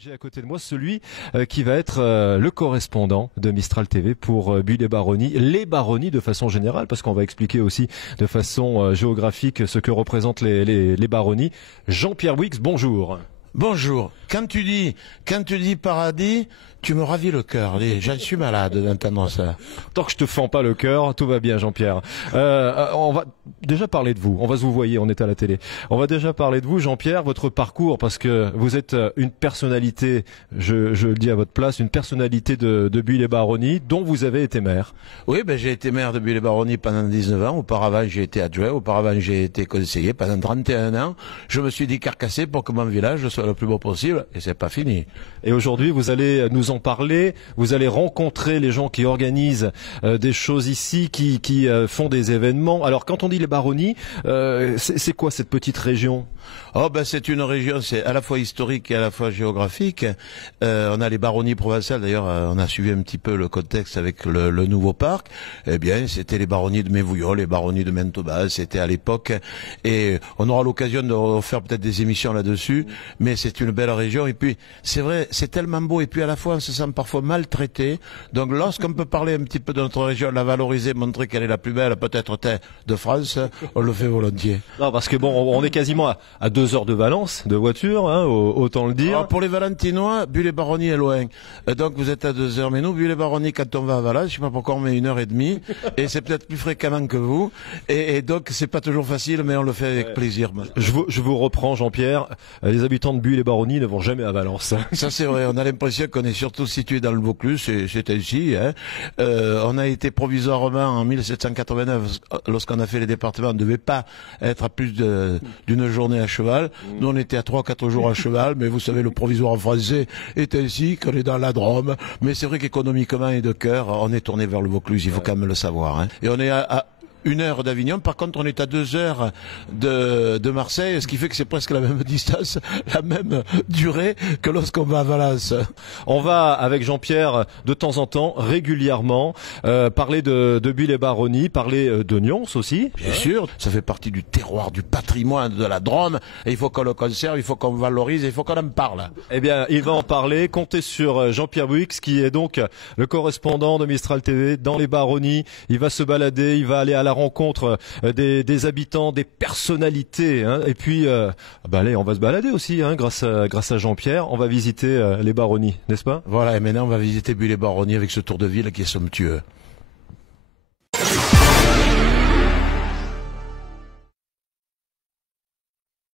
J'ai à côté de moi celui qui va être le correspondant de Mistral TV pour Bulle et Baronnies, les baronnies de façon générale, parce qu'on va expliquer aussi de façon géographique ce que représentent les baronnies. Jean-Pierre Wix, bonjour. Bonjour. Quand tu dis paradis, tu me ravis le cœur. Je suis malade d'entendre ça. Tant que je te fends pas le cœur, tout va bien, Jean-Pierre. On va déjà parler de vous. On va se vous voyez, on est à la télé. On va déjà parler de vous, Jean-Pierre, votre parcours, parce que vous êtes une personnalité, je le dis à votre place, une personnalité de Bulle et Baronnies, dont vous avez été maire. Oui, j'ai été maire de Bulle et Baronnies pendant 19 ans. Auparavant, j'ai été adjoint. Auparavant, j'ai été conseiller pendant 31 ans. Je me suis décarcassé pour que mon village soit le plus beau possible, et c'est pas fini. Et aujourd'hui, vous allez nous en parler, vous allez rencontrer les gens qui organisent des choses ici, qui font des événements. Alors quand on dit les baronnies, c'est quoi cette petite région? C'est une région, c'est à la fois historique et à la fois géographique. On a les baronnies provençales, d'ailleurs on a suivi un petit peu le contexte avec le nouveau parc. Eh bien, c'était les baronnies de Mévouillon, les baronnies de Montauban, c'était à l'époque. Et on aura l'occasion de faire peut-être des émissions là-dessus, mais c'est une belle région. Et puis, c'est vrai, c'est tellement beau. Et puis à la fois, on se sent parfois maltraité. Donc lorsqu'on peut parler un petit peu de notre région, la valoriser, montrer qu'elle est la plus belle, peut-être de France, on le fait volontiers. Non, parce que bon, on est quasiment à 2 heures de Valence, de voiture, hein, autant le dire. Alors pour les Valentinois, Bulle et Baronnies est loin. Donc vous êtes à 2 heures, mais nous, Bulle et Baronnies, quand on va à Valence, je sais pas pourquoi on met 1 heure et demie, et c'est peut-être plus fréquemment que vous, et donc c'est pas toujours facile, mais on le fait avec plaisir. Je vous reprends, Jean-Pierre, les habitants de Bulle et Baronnies ne vont jamais à Valence. Ça c'est vrai, on a l'impression qu'on est surtout situé dans le Vaucluse, c'est ainsi. Hein. On a été provisoirement en 1789, lorsqu'on a fait les départements, on ne devait pas être à plus d'une journée à cheval. Nous on était à 3-4 jours à cheval, mais vous savez le provisoire en français est ainsi qu'on est dans la Drôme. Mais c'est vrai qu'économiquement et de cœur, on est tourné vers le Vaucluse, il faut quand même le savoir. Hein. Et on est à 1 heure d'Avignon. Par contre, on est à 2 heures de Marseille, ce qui fait que c'est presque la même distance, la même durée que lorsqu'on va à Valence. On va, avec Jean-Pierre, de temps en temps, régulièrement, parler de Bulle et Baronnies, parler de Nyons aussi. Bien sûr, ça fait partie du terroir, du patrimoine de la Drôme, et il faut qu'on le conserve, il faut qu'on le valorise, et il faut qu'on en parle. Eh bien, il va en parler. Comptez sur Jean-Pierre Wix, qui est donc le correspondant de Mistral TV dans les Baronnies. Il va se balader, il va aller à la rencontre des habitants, des personnalités, hein. Et puis allez, on va se balader aussi, hein, grâce à Jean-Pierre. On va visiter les baronnies, n'est-ce pas? Voilà, et maintenant on va visiter Bulle et Baronnies avec ce tour de ville qui est somptueux.